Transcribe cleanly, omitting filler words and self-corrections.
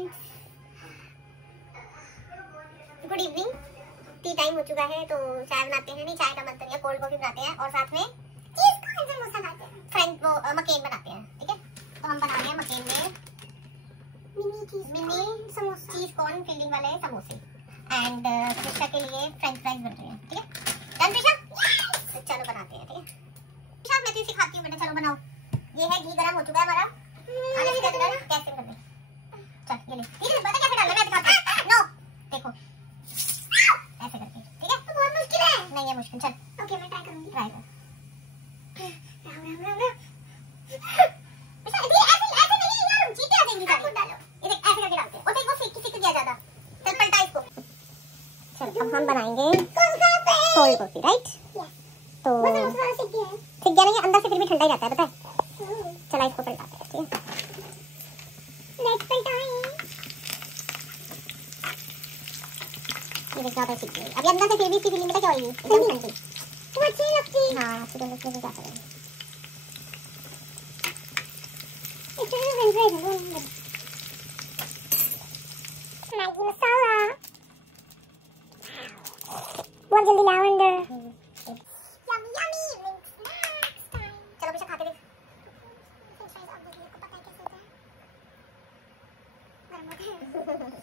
Friends, good evening. T time हो चुका है तो चाय बनाते हैं, नहीं चाय का मतलब या कोल्ड कॉफी बनाते हैं और साथ में चीज का समोसा खाते हैं। फ्रेंड वो मकेन बनाते हैं, ठीक है। तो हम बना रहे हैं मकेन में mini samosa, cheese corn filling वाले समोसे एंड त्रिशा के लिए फ्रेंच फ्राइज बन रहे हैं, ठीक है। डन त्रिशा? चलो बनाते हैं, ठीक है। त्रिशा मैं तुझे सिखाती हूँ बेटा, चलो बनाओ। ये है घी गरम हो चुका है हमारा, आगे से गैस कर दे। चल ये ले, ठीक है। पता कैसे डालना है मैं दिखाती हूँ। नो देखो ऐसे करके, ठीक है। तो बहुत मुश्किल है। नहीं है मुश्किल, चल ओके मैं ट्राई करूंगी। ट्राई कर। राम राम राम राम। ऐसे ऐसे नहीं यार, चीटे आ जाएंगी। आप डालो, ये देख ऐसे करके डालते हैं। और देखो सिक गया ज्यादा। चल पलटा इसको। चल अब हम बनाएंगे कोल्ड कॉफी, राइट? तो सिक गया नहीं है, अंदर से फिर भी ठंडा ही रहता है, पता है। चला इसको पलटाते हैं, ठीक है। लेट्स पलटाएं। ये देख ज्यादा सिक गई। अभी अंदर से फिर भी इसकी फीलिंग पता क्या होगी, एकदम ठंडी। तो अच्छी नहीं लगती। हाँ अच्छी नहीं लगती, क्या करें। मैगी मसाला बहुत जल्दी लाओ अंदर। Yummy yummy snacks time. चलो पीछे खाते देख। फ्रेंच फ्राइज अब देखिए, आपको पता है कैसे होता है। गरम होता है।